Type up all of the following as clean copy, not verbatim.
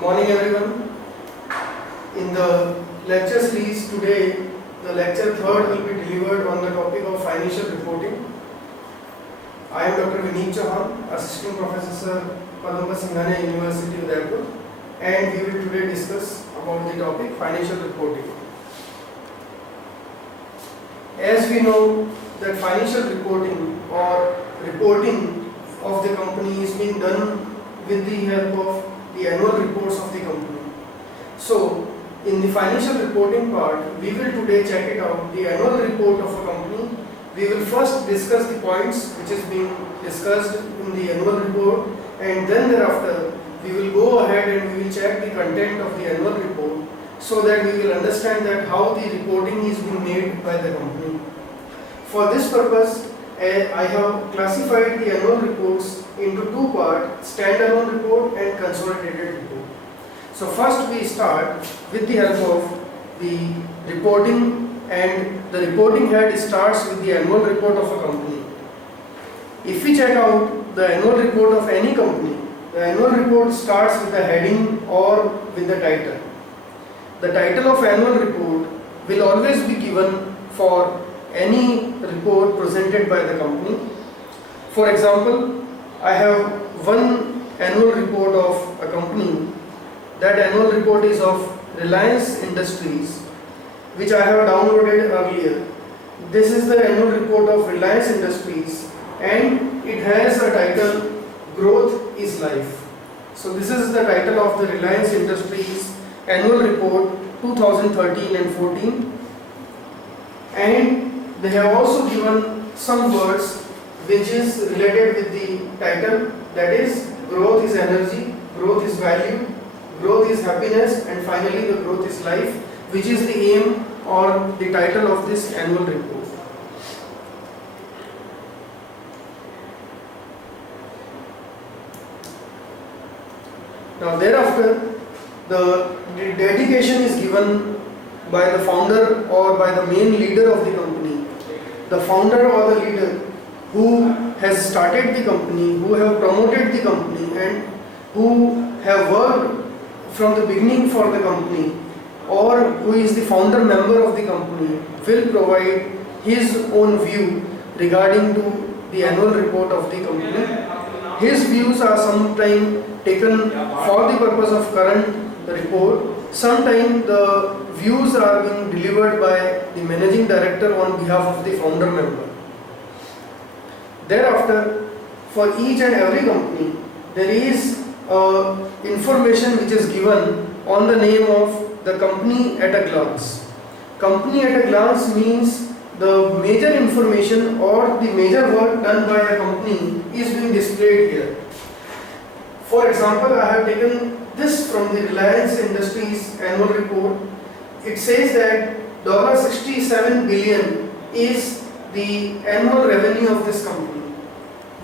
Morning everyone. In the lecture series today, the lecture third will be delivered on the topic of financial reporting. I am Dr. Vineet Chauhan, Assistant Professor, Padamba Singhania University, Udaipur, and we will today discuss about the topic financial reporting. As we know that financial reporting or reporting of the company is being done with the help of the annual reports of the company. So, in the financial reporting part, we will today check it out, the annual report of a company. We will first discuss the points which is being discussed in the annual report, and then thereafter we will go ahead and we will check the content of the annual report so that we will understand that how the reporting is being made by the company. For this purpose, I have classified the annual reports into two parts, standalone report and consolidated report. So first we start with the help of the reporting, and the reporting head starts with the annual report of a company. If we check out the annual report of any company, the annual report starts with the heading or with the title. The title of annual report will always be given for any report presented by the company. For example, I have one annual report of a company. That annual report is of Reliance Industries, which I have downloaded earlier. This is the annual report of Reliance Industries, and it has a title, Growth is Life. So this is the title of the Reliance Industries annual report 2013 and 14, and they have also given some words which is related with the title, that is growth is energy, growth is value, growth is happiness, and finally the growth is life, which is the aim or the title of this annual report. Now thereafter, the dedication is given by the founder or by the main leader of the company. The founder or the leader who has started the company, who have promoted the company, and who have worked from the beginning for the company, or who is the founder member of the company, will provide his own view regarding to the annual report of the company. His views are sometimes taken for the purpose of current report. Sometimes the views are being delivered by the managing director on behalf of the founder member. Thereafter, for each and every company, there is information which is given on the name of the company at a glance. Company at a glance means the major information or the major work done by a company is being displayed here. For example, I have taken this from the Reliance Industries annual report. It says that $67 billion is the annual revenue of this company,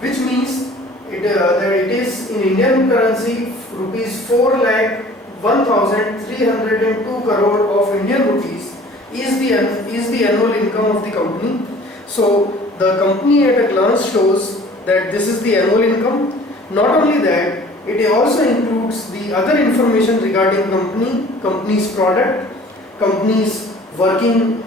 which means that it is in Indian currency rupees 4,01,302 crore of Indian rupees is the annual income of the company. So the company at a glance shows that this is the annual income. Not only that, it also includes the other information regarding company's product, company's working,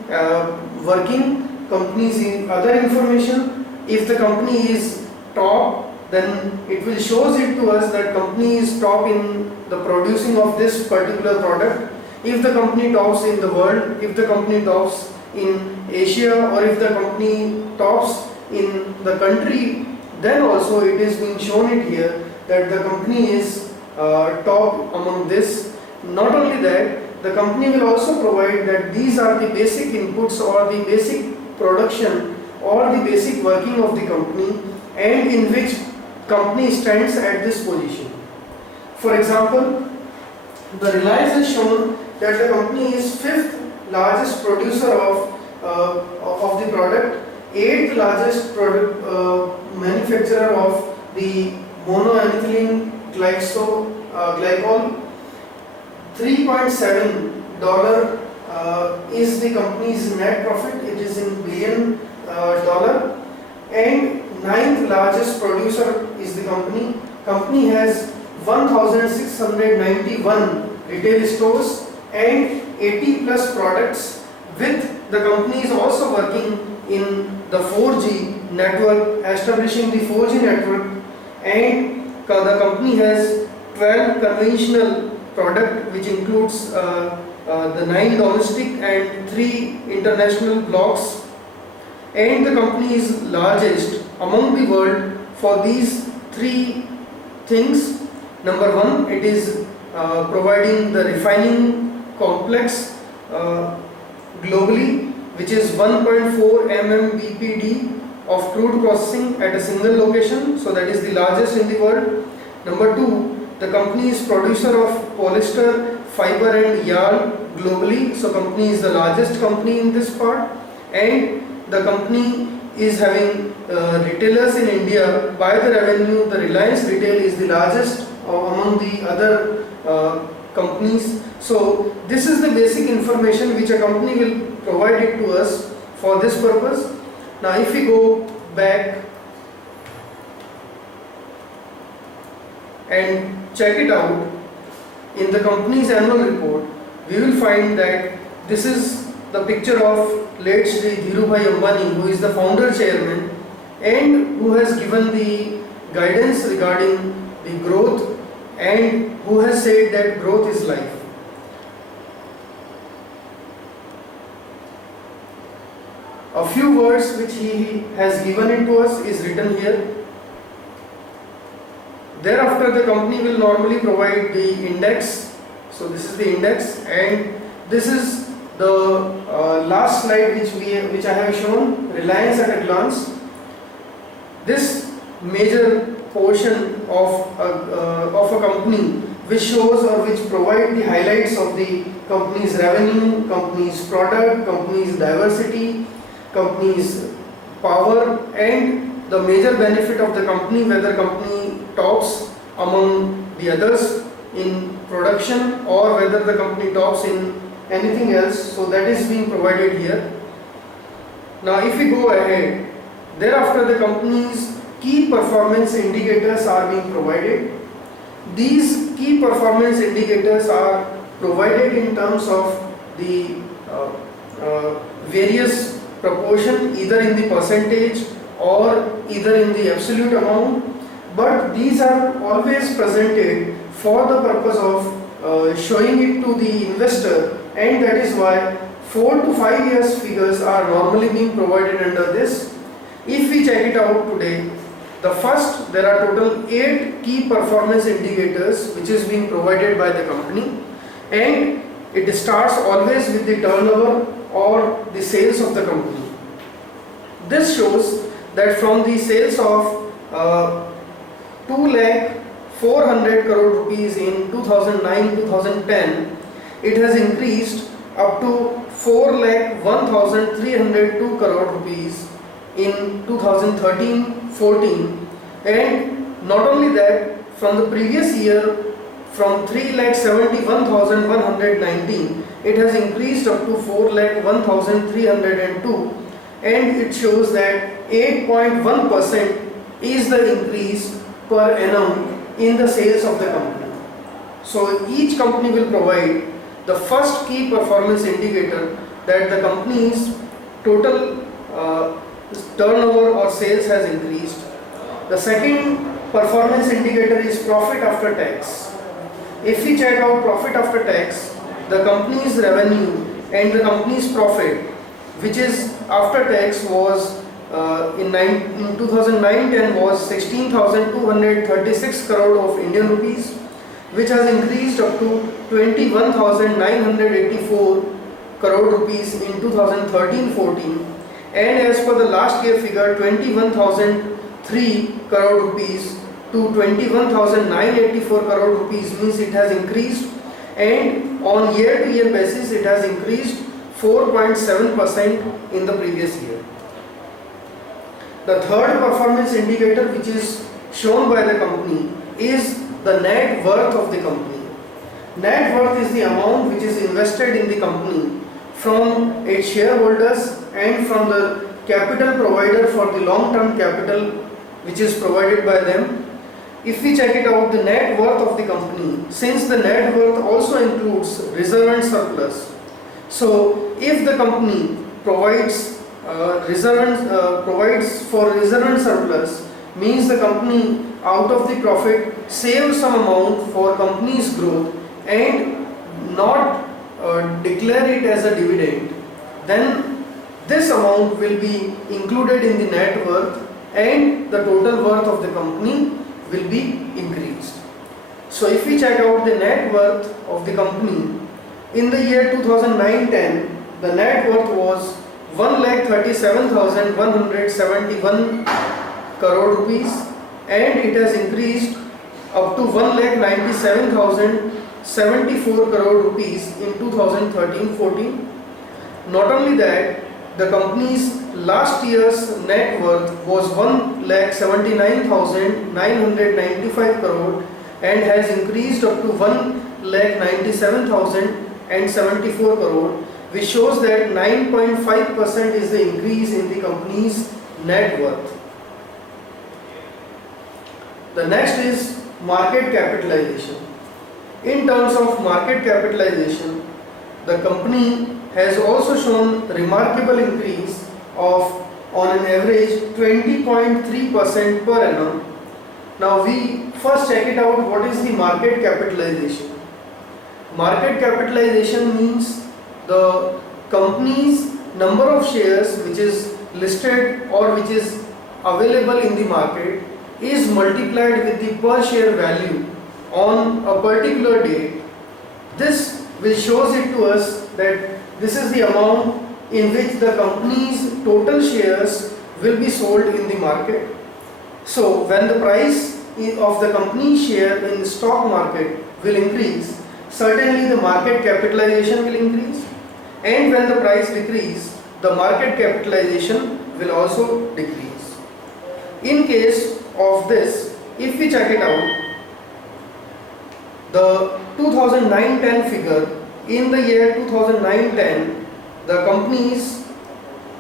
company's other information. If the company is top, then it will shows it to us that company is top in the producing of this particular product. If the company tops in the world, if the company tops in Asia, or if the company tops in the country, then also it is being shown it here that the company is top among this. Not only that, the company will also provide that these are the basic inputs or the basic production or the basic working of the company, and in which company stands at this position. For example, the Reliance has shown that the company is 5th largest producer of the product, 8th largest manufacturer of the monoethylene glycol. $3.7 is the company's net profit. It is in billion dollar, and 9th largest producer is the company. Company has 1691 retail stores and 80 plus products, with the company is also working in the 4G network, establishing the 4G network, and the company has 12 conventional product, which includes the 9 domestic and 3 international blocks, and the company is largest among the world for these 3 things. Number 1, it is providing the refining complex globally, which is 1.4 MMBPD of crude processing at a single location, so that is the largest in the world. Number 2, the company is producer of polyester, fiber and yarn globally, so company is the largest company in this part, and the company is having retailers in India. By the revenue, the Reliance Retail is the largest among the other companies. So this is the basic information which a company will provide it to us for this purpose. Now if we go back and check it out in the company's annual report, we will find that this is the picture of late Shri Dhirubhai Ambani, who is the founder chairman and who has given the guidance regarding the growth and who has said that growth is life. A few words which he has given it to us is written here. Thereafter the company will normally provide the index. So this is the index, and this is the last slide which I have shown, Reliance at a glance. This major portion of a company which shows or which provide the highlights of the company's revenue, company's product, company's diversity, company's power, and the major benefit of the company, whether company tops among the others in production or whether the company tops in anything else. So that is being provided here. Now if we go ahead, thereafter the company's key performance indicators are being provided. These key performance indicators are provided in terms of the various proportion, either in the percentage or either in the absolute amount, but these are always presented for the purpose of showing it to the investor, and that is why 4 to 5 years figures are normally being provided under this. If we check it out today, the first, there are total 8 key performance indicators which is being provided by the company, and it starts always with the turnover or the sales of the company. This shows that from the sales of 2,400,000 crore rupees in 2009-2010, it has increased up to 4,01,302 crore rupees in 2013-14, and not only that, from the previous year, from 3,71,119, it has increased up to 4,01,302, and it shows that 8.1% is the increase per annum in the sales of the company. So each company will provide the first key performance indicator, that the company's total turnover or sales has increased. The second performance indicator is profit after tax. If we check out profit after tax, the company's revenue and the company's profit, which is after tax, was in 2009-10 was 16,236 crore of Indian rupees, which has increased up to 21,984 crore rupees in 2013-14, and as per the last year figure, 21,003 crore rupees to 21,984 crore rupees, means it has increased, and on year to year basis it has increased 4.7% in the previous year. The third performance indicator which is shown by the company is the net worth of the company. Net worth is the amount which is invested in the company from its shareholders and from the capital provider for the long-term capital which is provided by them. If we check it out, the net worth of the company, since the net worth also includes reserve and surplus. So if the company provides provides for reserve and surplus, means the company out of the profit saves some amount for company's growth and not declare it as a dividend, then this amount will be included in the net worth and the total worth of the company will be increased. So if we check out the net worth of the company, in the year 2009-10, the net worth was 1,37,171 crore rupees, and it has increased up to 1,97,074 crore rupees in 2013-14. Not only that, the company's last year's net worth was 1,79,995 crore and has increased up to 1,97,074 crore, which shows that 9.5% is the increase in the company's net worth. The next is market capitalization. In terms of market capitalization, the company has also shown remarkable increase of on an average 20.3% per annum. Now we first check it out, what is the market capitalization? Market capitalization means the company's number of shares which is listed or which is available in the market is multiplied with the per share value on a particular date. This will shows it to us that this is the amount in which the company's total shares will be sold in the market. So when the price of the company's share in the stock market will increase, certainly the market capitalization will increase, and when the price decrease, the market capitalization will also decrease. In case of this, if we check it out, the 2009-10 figure, in the year 2009-10, the company's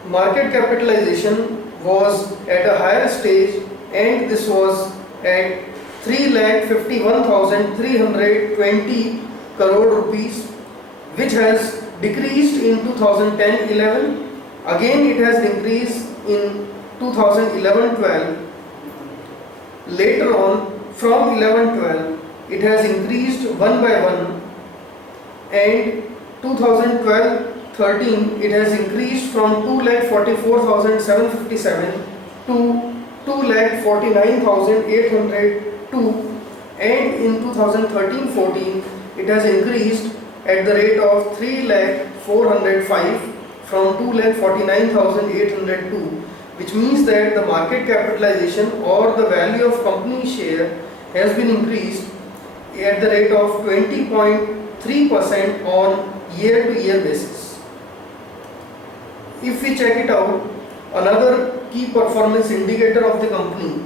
market capitalization was at a higher stage, and this was at 3,51,320 crore rupees, which has decreased in 2010-11. Again it has increased in 2011-12. Later on, from 11-12, it has increased one by one, and 2012-13 it has increased from 2,44,757 to 2,49,802, and in 2013-14 it has increased at the rate of 3,04,500 from 2,49,802, which means that the market capitalization or the value of company share has been increased at the rate of 20.3% on year-to-year basis. If we check it out, another key performance indicator of the company,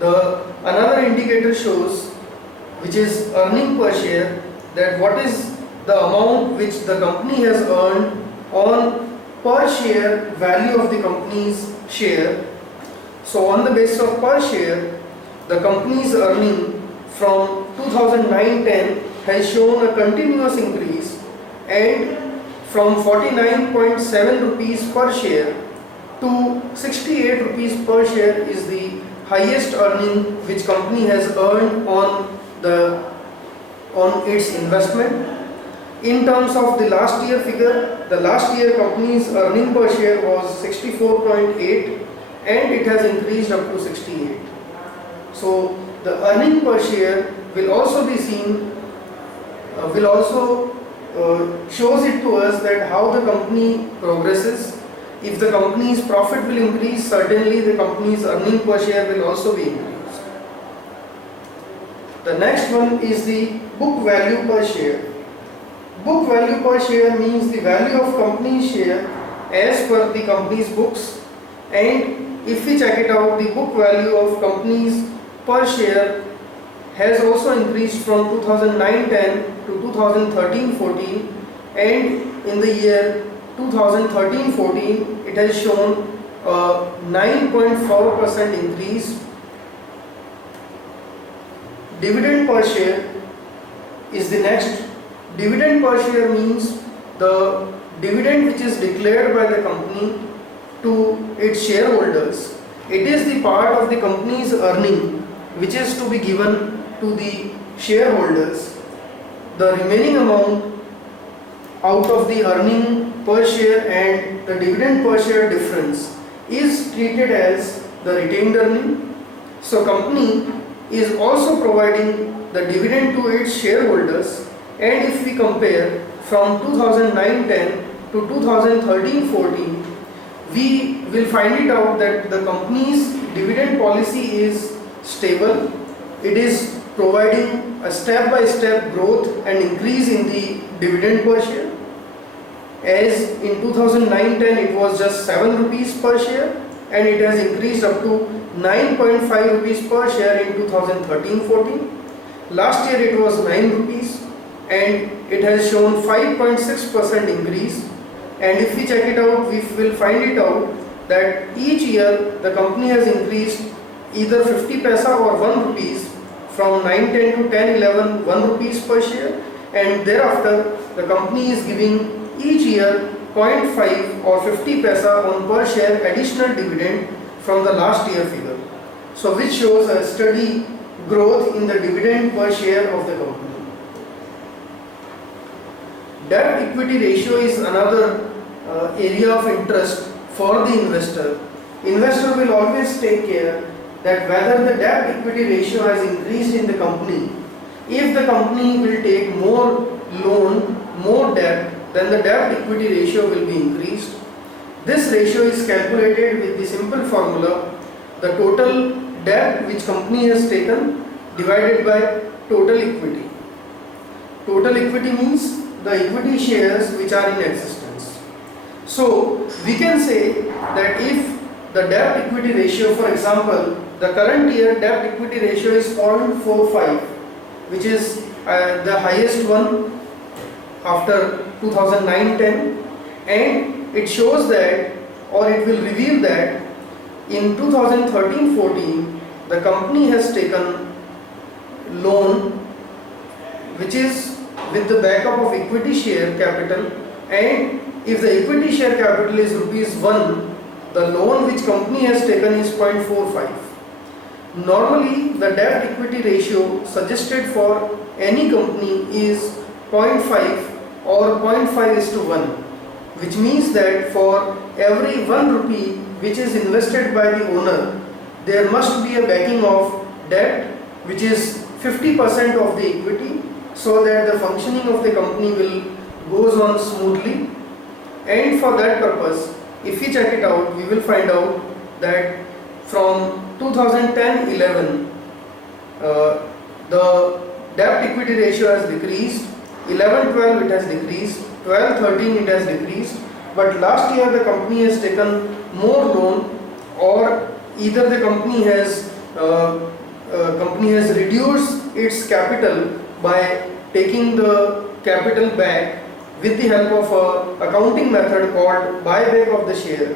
another indicator shows, which is earning per share, that what is the amount which the company has earned on per share value of the company's share. So on the basis of per share, the company's earning from 2009-10 has shown a continuous increase, and from 49.7 rupees per share to 68 rupees per share is the highest earning which company has earned on its investment. In terms of the last year figure, the last year company's earning per share was 64.8 and it has increased up to 68. So the earning per share will also be seen, shows it to us that how the company progresses. If the company's profit will increase, certainly the company's earning per share will also be increased. The next one is the book value per share. Book value per share means the value of company's share as per the company's books, and if we check it out, the book value of companies per share has also increased from 2009-10 to 2013-14, and in the year 2013-14 it has shown a 9.4% increase. dividend per share is the next. Dividend per share means the dividend which is declared by the company to its shareholders. It is the part of the company's earning which is to be given to the shareholders. The remaining amount out of the earning per share and the dividend per share difference is treated as the retained earning. So company is also providing the dividend to its shareholders, and if we compare from 2009-10 to 2013-14, we will find it out that the company's dividend policy is stable. It is providing a step-by-step growth and increase in the dividend per share. As in 2009-10 it was just 7 rupees per share, and it has increased up to 9.5 rupees per share in 2013-14. Last year it was 9 rupees and it has shown 5.6% increase. And if we check it out, we will find it out that each year the company has increased either 50 paisa or 1 rupees from 9-10 to 10-11 1 rupees per share, and thereafter the company is giving each year 0.5 or 50 paisa on per share additional dividend from the last year figure. So which shows a steady growth in the dividend per share of the company. Debt equity ratio is another area of interest for the investor. Investor will always take care that whether the debt equity ratio has increased in the company. If the company will take more loan, more debt, then the debt equity ratio will be increased. This ratio is calculated with the simple formula: the total debt which company has taken divided by total equity. Total equity means the equity shares which are in existence. So we can say that if the debt equity ratio, for example, the current year debt equity ratio is 0.45, which is the highest one after 2009-10, and it shows that, or it will reveal that in 2013-14 the company has taken loan which is with the backup of equity share capital, and if the equity share capital is rupees 1, the loan which company has taken is 0.45. Normally the debt equity ratio suggested for any company is 0.5 or 0.5:1, which means that for every 1 rupee which is invested by the owner, there must be a backing of debt which is 50% of the equity, so that the functioning of the company will goes on smoothly. And for that purpose, if we check it out, we will find out that from 2010-11 the debt equity ratio has decreased, 11-12 it has decreased, 12-13 it has decreased, but last year the company has taken more loan, or either the company has reduced its capital by taking the capital back with the help of a accounting method called buyback of the share.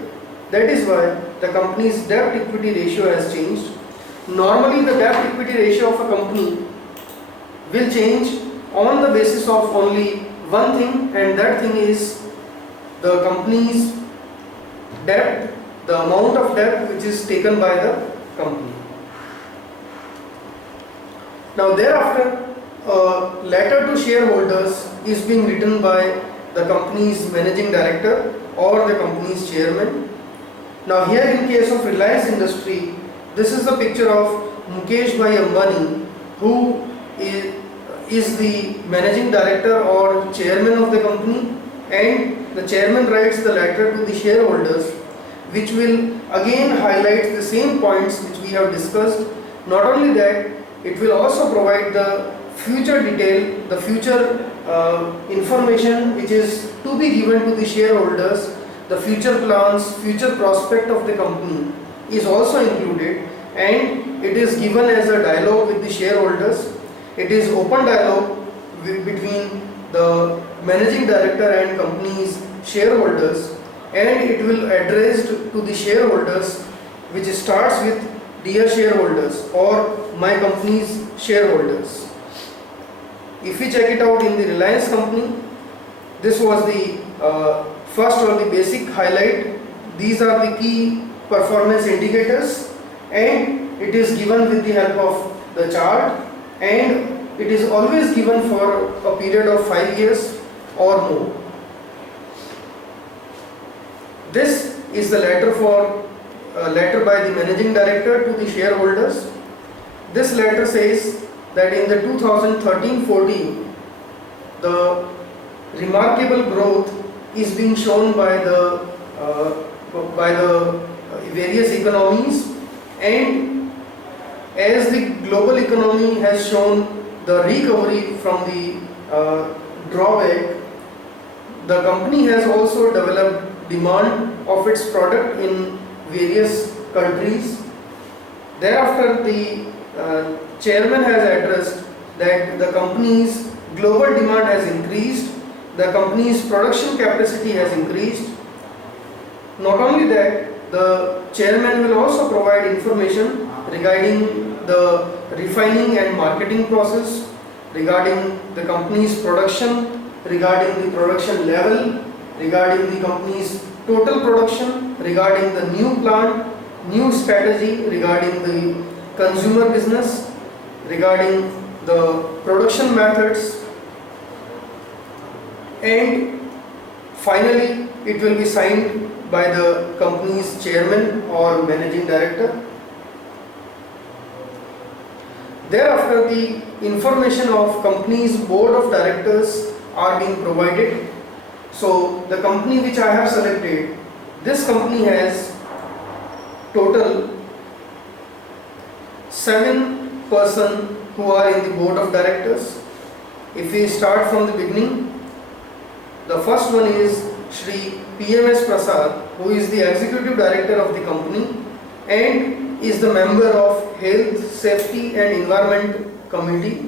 That is why the company's debt equity ratio has changed. Normally the debt equity ratio of a company will change on the basis of only one thing, and that thing is the company's debt, the amount of debt which is taken by the company. Now thereafter, a letter to shareholders is being written by the company's managing director or the company's chairman. Now here in case of Reliance Industry, this is the picture of Mukesh Bhai Ambani, who is the managing director or chairman of the company, and the chairman writes the letter to the shareholders, which will again highlight the same points which we have discussed. Not only that, it will also provide the future detail, the future information which is to be given to the shareholders. The future plans, future prospect of the company is also included, and it is given as a dialogue with the shareholders. It is open dialogue between the managing director and company's shareholders, and it will address to the shareholders, which starts with dear shareholders or my company's shareholders. If we check it out in the Reliance company, this was the first or the basic highlight. These are the key performance indicators, and it is given with the help of the chart, and it is always given for a period of 5 years or more. This is the letter by the managing director to the shareholders. This letter says that in the 2013-14, the remarkable growth is being shown by the various economies, and as the global economy has shown the recovery from the drawback, the company has also developed demand of its product in various countries. Thereafter, the chairman has addressed that the company's global demand has increased, the company's production capacity has increased. Not only that, the chairman will also provide information regarding the refining and marketing process, regarding the company's production, regarding the production level, regarding the company's total production, regarding the new plant, new strategy, regarding the consumer business, regarding the production methods, and finally it will be signed by the company's chairman or managing director. Thereafter, the information of company's board of directors are being provided. So the company which I have selected, this company has total 7 persons who are in the board of directors. If we start from the beginning, the first one is Shri PMS Prasad, who is the executive director of the company and is the member of Health, Safety and Environment Committee.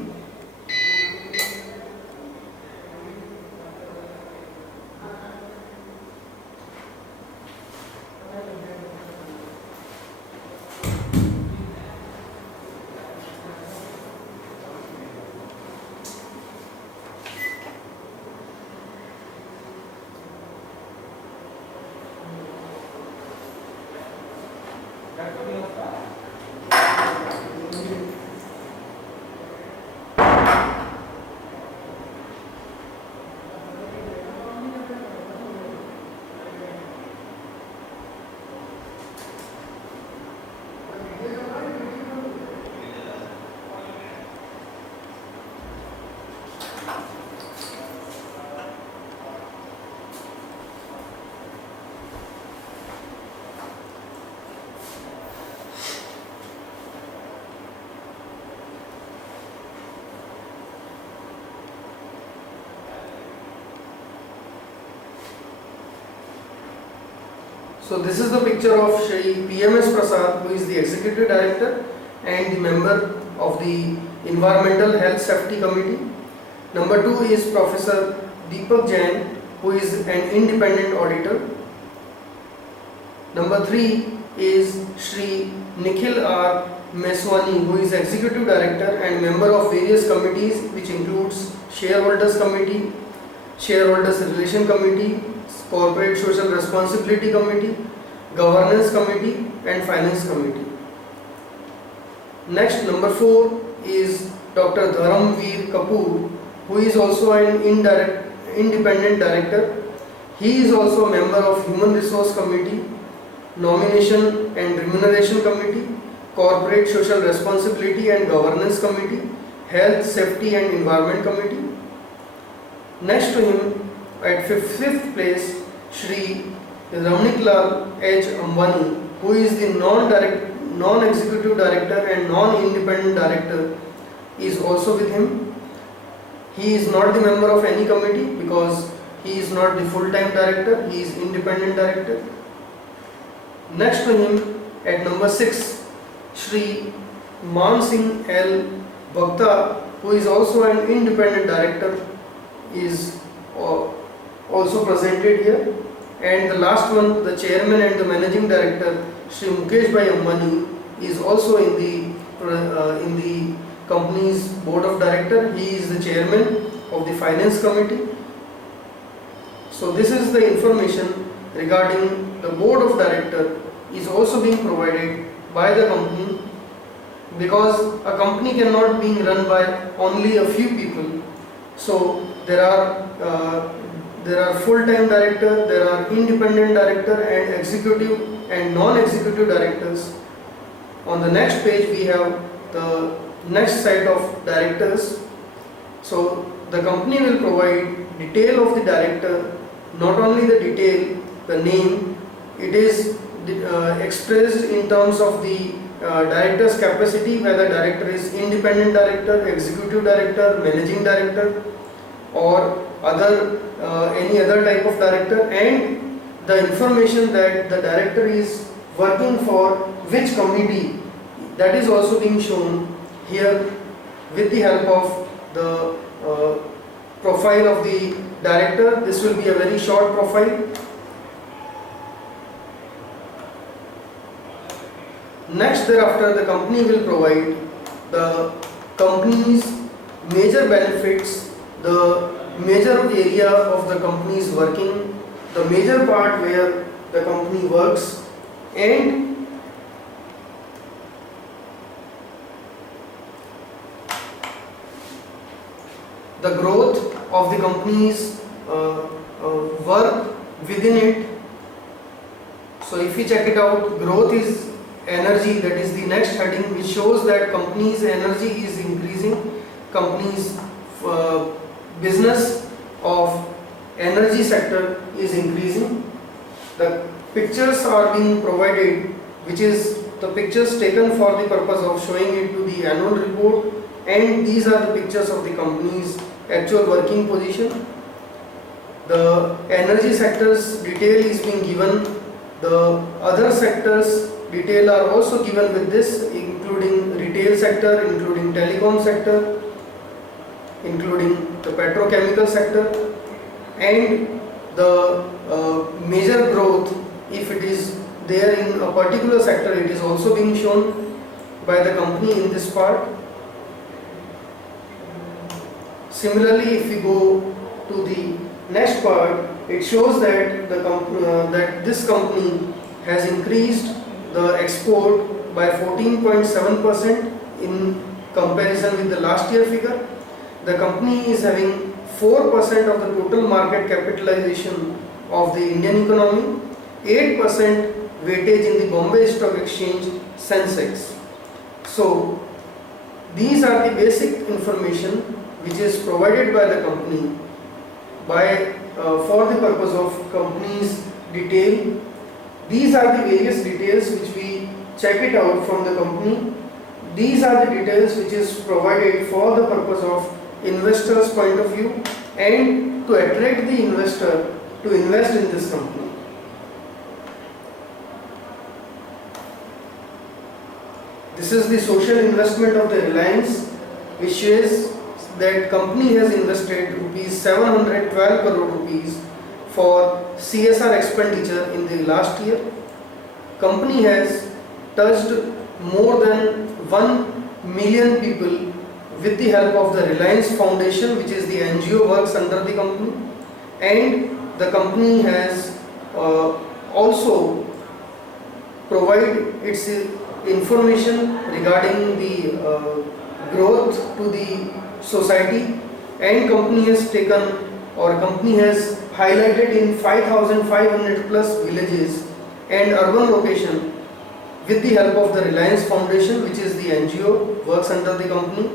So this is the picture of Shri PMS Prasad, who is the executive director and the member of the Environmental Health Safety Committee. Number 2 is Professor Deepak Jain, who is an independent auditor. Number 3 is Shri Nikhil R. Meswani, who is executive director and member of various committees, which includes Shareholders Committee, Shareholders Relation Committee, Corporate Social Responsibility Committee, Governance Committee and Finance Committee. Next, number 4 is Dr. Dharamveer Kapoor, who is also an independent director. He is also a member of Human Resource Committee, Nomination and Remuneration Committee, Corporate Social Responsibility and Governance Committee, Health, Safety and Environment Committee. Next to him, at 5th place, Shri Ramnik Lal H. Ambani, who is the non-executive director and non-independent director, is also with him. He is not the member of any committee because he is not the full-time director, he is independent director. Next to him, at number 6, Shri Man Singh L. Bhakta, who is also an independent director, is also presented here. And the last one, the chairman and the managing director, Shri Mukesh Bhai Ambani, is also in the company's board of director. He is the chairman of the finance committee. So this is the information regarding the board of director is also being provided by the company, because a company cannot be run by only a few people. So there are full-time director, there are independent director and executive and non-executive directors. On the next page we have the next set of directors. So the company will provide detail of the director, not only the detail, the name, it is expressed in terms of the director's capacity, whether director is independent director, executive director, managing director or any other type of director, and the information that the director is working for which committee, that is also being shown here with the help of the profile of the director. This will be a very short profile. Next, thereafter, the company will provide the company's major benefits, the major area of the company's working, the major part where the company works, and the growth of the company's work within it. So if we check it out, growth is energy, that is the next heading, which shows that company's energy is increasing, company's business of energy sector is increasing. The pictures are being provided, which is the pictures taken for the purpose of showing it to the annual report, and these are the pictures of the company's actual working position. The energy sector's detail is being given, the other sectors detail are also given with this, including retail sector, including telecom sector, including the petrochemical sector, and the major growth, if it is there in a particular sector, it is also being shown by the company in this part. Similarly, if we go to the next part, it shows that this company has increased the export by 14.7% in comparison with the last year figure. The company is having 4% of the total market capitalization of the Indian economy, 8% weightage in the Bombay Stock Exchange Sensex. So these are the basic information which is provided by the company for the purpose of company's detail. These are the various details which we check it out from the company. These are the details which is provided for the purpose of investor's point of view and to attract the investor to invest in this company. This is the social investment of the Reliance, which shows that company has invested rupees 712 crore rupees for CSR expenditure in the last year. Company has touched more than 1 million people with the help of the Reliance Foundation, which is the NGO works under the company, and the company has also provided its information regarding the growth to the society, and company has highlighted in 5,500 plus villages and urban location with the help of the Reliance Foundation, which is the NGO works under the company.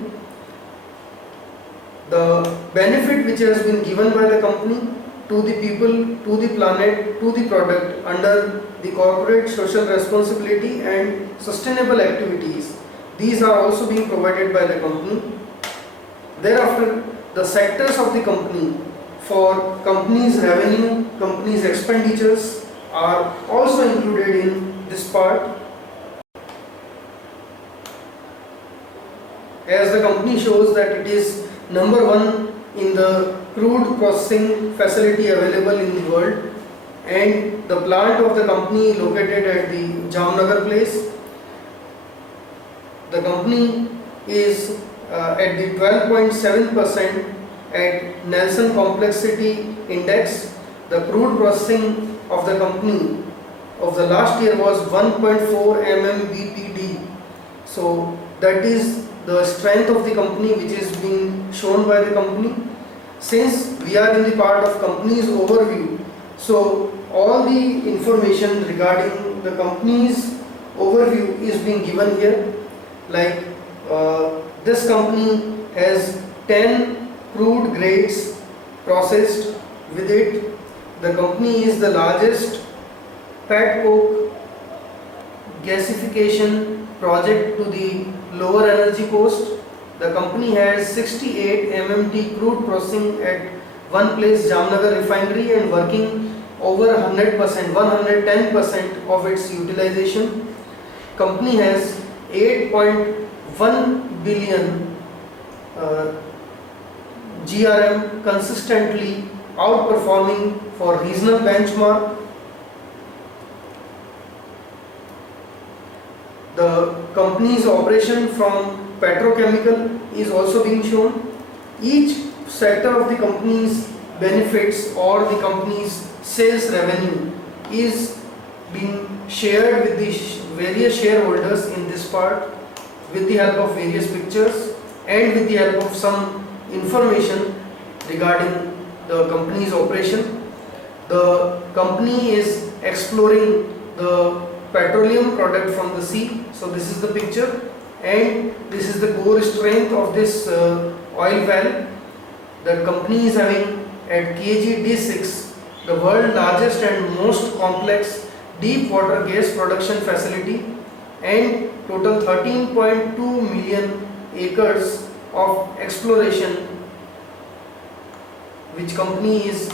The benefit which has been given by the company to the people, to the planet, to the product under the corporate social responsibility and sustainable activities, these are also being provided by the company. Thereafter, the sectors of the company for company's revenue, company's expenditures are also included in this part. As the company shows that it is number one in the crude processing facility available in the world, and the plant of the company located at the Jamnagar place. The company is at the 12.7% at Nelson Complexity Index. The crude processing of the company of the last year was 1.4 MMBPD. So that is the strength of the company which is being shown by the company. Since we are in the part of company's overview, so all the information regarding the company's overview is being given here. Like this company has 10 crude grades processed with it. The company is the largest petcoke gasification project to the lower energy coast. The company has 68 MMT crude processing at one place, Jamnagar refinery, and working over 100%, 110% of its utilization. Company has 8.1 billion GRM, consistently outperforming for regional benchmark. The company's operation from petrochemical is also being shown. Each sector of the company's benefits or the company's sales revenue is being shared with the various shareholders in this part with the help of various pictures and with the help of some information regarding the company's operation. The company is exploring the petroleum product from the sea. So this is the picture, and this is the core strength of this oil well. The company is having at KG D6 the world's largest and most complex deep water gas production facility, and total 13.2 million acres of exploration which company is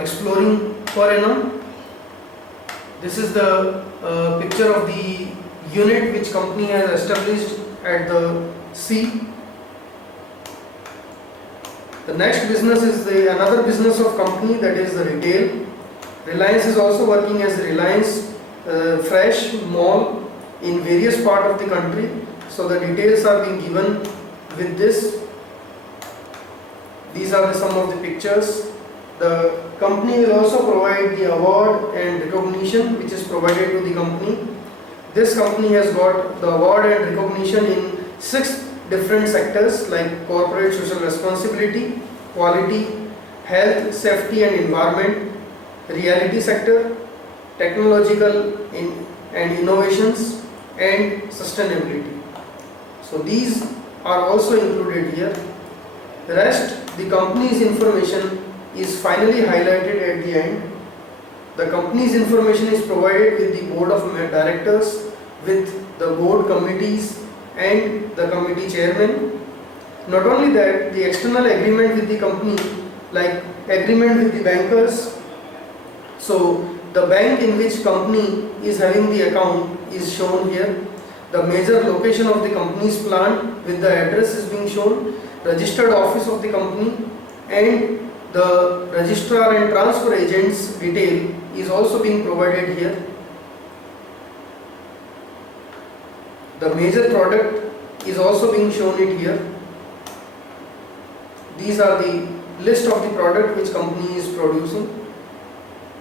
exploring per annum. This is the picture of the unit which company has established at the sea. The next business is another business of company, that is the retail. Reliance is also working as Reliance Fresh Mall in various parts of the country. So the details are being given with this. These are some of the pictures. The company will also provide the award and recognition which is provided to the company. This company has got the award and recognition in 6 different sectors like corporate social responsibility, quality, health, safety and environment, reality sector, technological and innovations, and sustainability. So these are also included here. The rest, the company's information is finally highlighted at the end. The company's information is provided with the board of directors, with the board committees and the committee chairman. Not only that, the external agreement with the company, like agreement with the bankers. So the bank in which company is having the account is shown here. The major location of the company's plant with the address is being shown. Registered office of the company and the registrar and transfer agent's detail is also being provided here. The major product is also being shown it here. These are the list of the product which company is producing.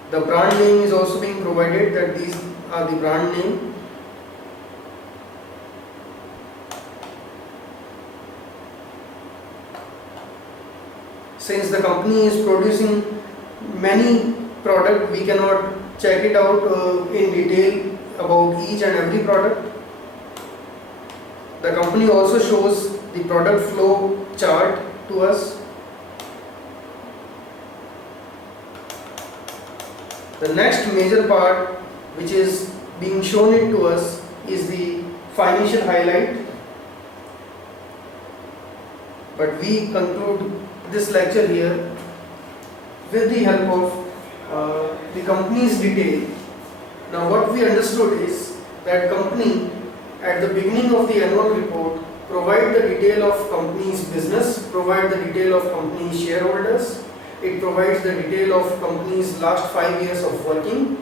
The brand name is also being provided, that these are the brand name. Since the company is producing many products, we cannot check it out in detail about each and every product. The company also shows the product flow chart to us. The next major part which is being shown it to us is the financial highlight. But we conclude this lecture here with the help of the company's detail. Now what we understood is that company at the beginning of the annual report provide the detail of company's business, provide the detail of company's shareholders, it provides the detail of company's last 5 years of working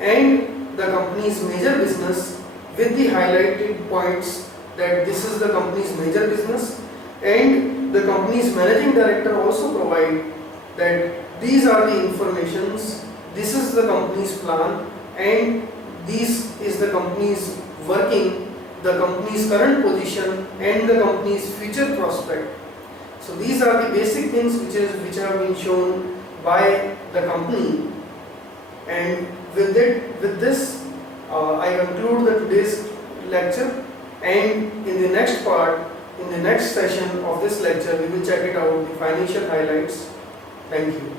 and the company's major business with the highlighted points that this is the company's major business. And the company's managing director also provide that these are the informations, this is the company's plan, and this is the company's working, the company's current position, and the company's future prospect. So these are the basic things which have been shown by the company. And with this, I conclude the today's lecture. And in the next part, in the next session of this lecture, we will check it out, the financial highlights. Thank you.